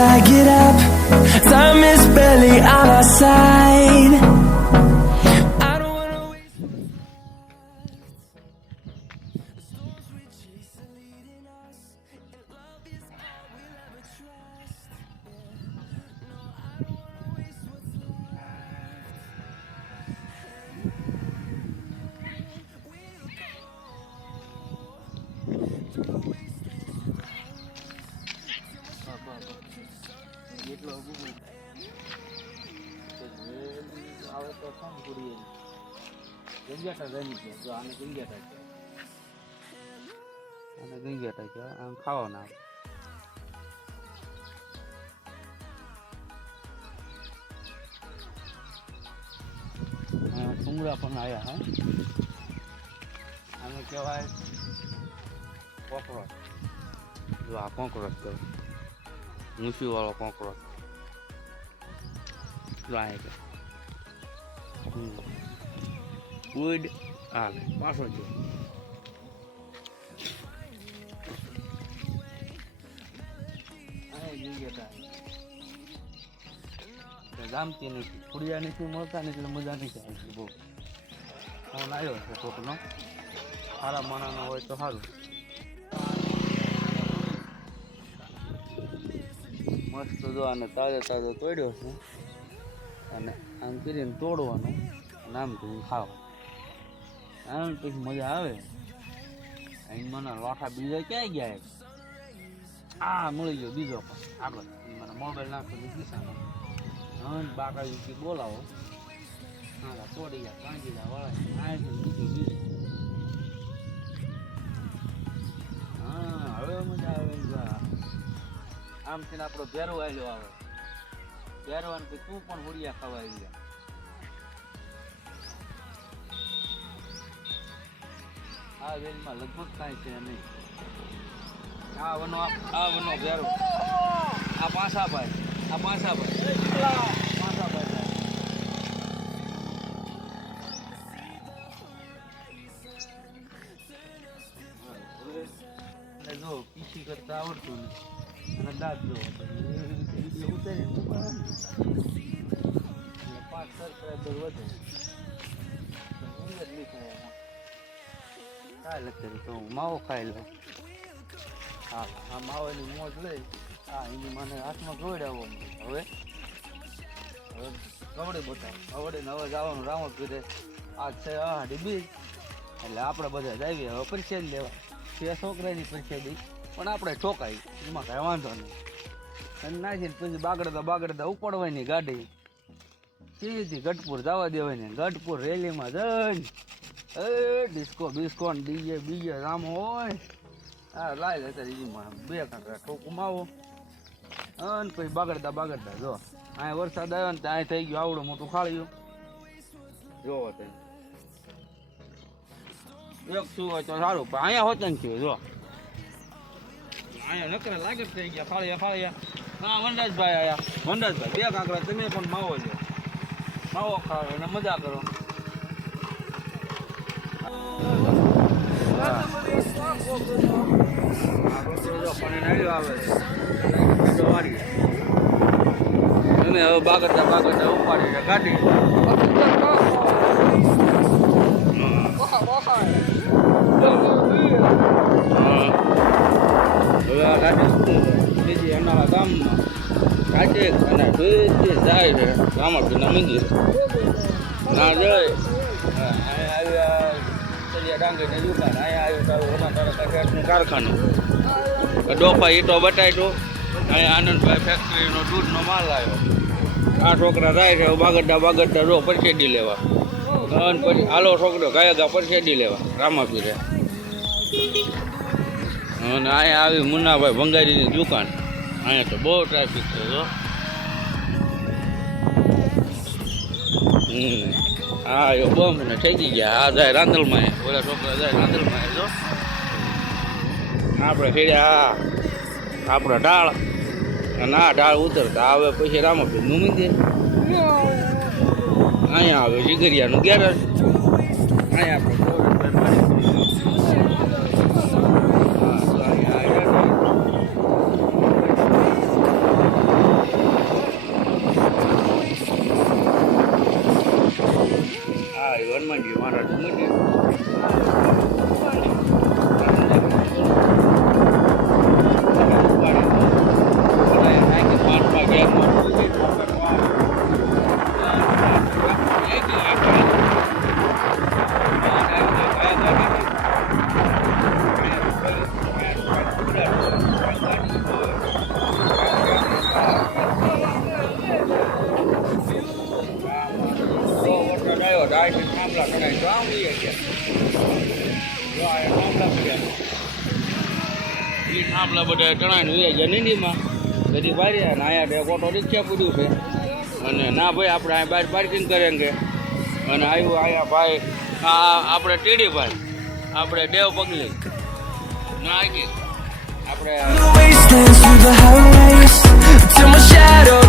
I get up. Time is barely on our side. I don't wanna waste the storms we chase are leading us, and love is all we'll ever trust. No, I don't wanna waste what's જેટલો આવે તો કોણ પૂરી ગંજાટા રહી છે જો આને ગંજાટા છે અને ગંજાટા છે આમ ખાવાના ભૂંગળા પણ આવ્યા હા આને કહેવાય કોકરોચ જો આ કોકરોચ કહે મૂછીવાળો કોકરોચ લાય કે wood આવે પાછો જો જામતી નથી ફૂડિયા નથી મળતા ને એટલે મજા નથી આવતી બહુ ફોન આવ્યો છે કોકનો સારા માણાનો હોય તો સારું મસ્ત જો આને તાજો તાજો તોડ્યો છે અને આમ કરીને તોડવાનું અને આમ કરીને ખાવાનું આમ પછી મજા આવે અહીં મને લોઠા બીજા ક્યાંય ગયા આ મળી ગયો બીજો પણ આગળ મને મોબાઈલ નાખી દીધા બાકાજી બોલાવો હા તોડી ગયા પાંચી ગયા વળાય આ બીજું હા હવે મજા આવે આમથી આપણો ભેરો આવ્યો આવે ભેરવાન કે તું પણ હોડિયા ખાવા આવી ગયા આ વેલમાં લગભગ કાંઈ છે નહીં આ વનો ભેરો આ પાસાભાઈ જો પીસી કરતા આવડતું નથી અને દાંત જો ઉતારી 5 સબસ્ક્રાઈબર વધે કાંઈ લખેલું તો માવો ખાઈ લો હા આ માવાની મોજ લઈ હા એની મને હાથમાં જોડાવો હવે કવડે બતાવ કવડે ને હવે જવાનું રામપીરે આજ છે બીજ એટલે આપણે બધા જ આવીએ હવે પરિષદ લેવા છે છોકરાની પરિષદ પણ આપણે ઠોકાઈ એમાં કાંઈ વાંધો નહીં અને નાખીને પછી બાગડતા ઉપાડવાની ગાડી સીધી ગઢપુર જવા દેવાની ગઢપુર રેલીમાં જઈને ડિસ્કો બિસ્કો બીજે રામો હોય હા લાઈ લેતા એમાં 2 કાંકરા ઠોકું માવો અને પછી બાગડતા જો અહીં વરસાદ આવ્યો ને ત્યાં થઈ ગયું આવડું મોટું ખાળ્યું જોવો તે એક શું હોય તો સારું પણ અહીંયા હોત ને થયું જો અહીંયા નકરા લાગે થઈ ગયા ફાળિયા હા વનરાજભાઈ આયા વનરાજભાઈ 2 કાંકરા તમે પણ માવો લો માવો ખાવ અને મજા કરો અમે હવે બાગડતા ઉપાડી ગાડી હવે આ ગાડી બીજી અમારા ગામમાં કાઢે અને ભેજે જાય છે રામપીરના મંદિર ના જાય આવ્યા ડાંગરની દુકાન અહીંયા આવ્યું તારું તારા કારખાનું ડોફા ઈટો બટાઈટો અહીંયા આનંદભાઈ ફેક્ટરીનો દૂધનો માલ આવ્યો આ છોકરા જાય છે બાગડતા રો પરસેડી લેવા અને પછી આલો છોકરો ગાયગા પરસેડી લેવા રામાપીરે અને અહીંયા આવી મુન્નાભાઈ ભંગારીની દુકાન અહીંયા તો બહુ ટ્રાફિક છે જો હા એ બમ ને થઈ ગયા આ જાય રાંદલમાં ઓલા છોકરા જાય રાંદલમાં જો આપણે ખેડ્યા આપણો ઢાળ અને આ ઢાળ ઉતરતા આવે પછી રામાપીરનું મંદિર અહીંયા આવે જીગરિયાનું ગેરેજ અહીંયા આપણે થાંભલા બધા ચણાઈને વે છે નીંદીમાં બધી બારી અને અહીંયા ઓટો રિક્ષા પૂર્યું છે અને ના ભાઈ આપણે અહીંયા બહાર પાર્કિંગ કરેંગે અને આવ્યું અહીંયા ભાઈ આપણે ટીડીભાઈ આપણે દેવ પગલી ના આવી આપણે The wastelands through the highways till my shadow